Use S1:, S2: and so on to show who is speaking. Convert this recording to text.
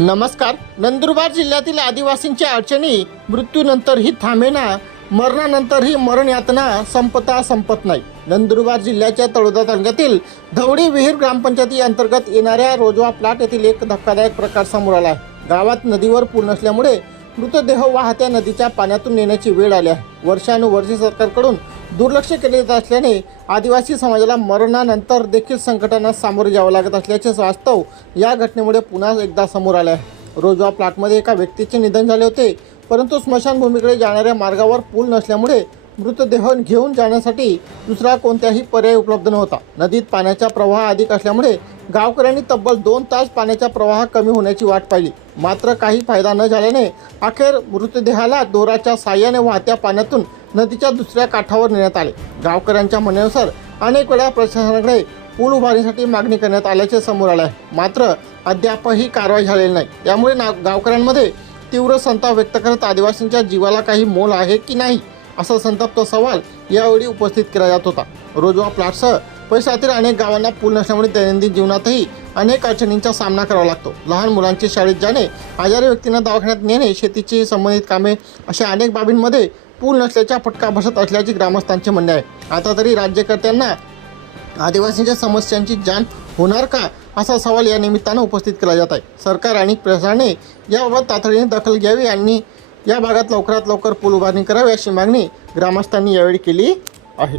S1: नमस्कार. नंदुरबार जिल्ह्यातील आदिवासींच्या अडचणी मृत्यूनंतरही थांबेना. मरणानंतरही मरण यातना संपता संपत नाही. नंदुरबार जिल्ह्याच्या तळोदा तालुक्यातील धवडी विहीर ग्रामपंचायती अंतर्गत येणाऱ्या रोजवा प्लाट येथील एक धक्कादायक प्रकार समोर आला आहे. गावात नदीवर पूर नसल्यामुळे मृतदेह वाहत्या नदीच्या पाण्यातून नेण्याची वेळ आली आहे. वर्षानुवर्षे सरकारकडून दुर्लक्ष केले जात असल्याने आदिवासी समाजाला मरणानंतर देखील संकटांना सामोरे जावं लागत असल्याचे वास्तव या घटनेमुळे पुन्हा एकदा समोर आले आहे. रोजवा प्लॉटमध्ये एका व्यक्तीचे निधन झाले होते परंतु स्मशानभूमीकडे जाणाऱ्या मार्गावर पूल नसल्यामुळे मृतदेह घेऊन जाण्यासाठी दुसरा कोणताही पर्याय उपलब्ध नव्हता. नदीत पाण्याचा प्रवाह अधिक असल्यामुळे गावकऱ्यांनी तब्बल दोन तास पाण्याचा प्रवाह कमी होण्याची वाट पाहिली. मात्र काही फायदा न झाल्याने अखेर मृतदेहाला दोराच्या साह्याने वाहत्या पाण्यातून नदीच्या दुसऱ्या काठावर नेण्यात आले. गावकऱ्यांच्या म्हणण्यानुसार अनेक वेळा प्रशासनाकडे पूल उभारणीसाठी मागणी करण्यात आल्याचे समोर आले आहे. मात्र अद्यापही कारवाई झालेली नाही. त्यामुळे ना गावकऱ्यांमध्ये तीव्र संताप व्यक्त करत आदिवासींच्या जीवाला काही मोल आहे की नाही? असा संतप्त सवाल यावेळी उपस्थित केला जात होता. रोजवा प्लॅटसह परिसरातील अनेक गावांना पूल नसल्यामुळे दैनंदिन जीवनातही अनेक अडचणींचा सामना करावा लागतो. लहान मुलांची शाळेत जाणे आजारी व्यक्तींना दवाखान्यात नेणे शेतीची संबंधित कामे अशा अनेक बाबींमध्ये पूल नसल्याचा फटका बसत असल्याचे ग्रामस्थांचे म्हणणे आहे. आता तरी राज्यकर्त्यांना आदिवासींच्या समस्यांची जाण होणार का असा सवाल या निमित्तानं उपस्थित केला जात आहे. सरकार आणि प्रशासनाने याबाबत तातडीने दखल घ्यावी आणि या भागात लवकरात लवकर पूल उभारणी करावी अशी मागणी ग्रामस्थांनी यावेळी केली आहे.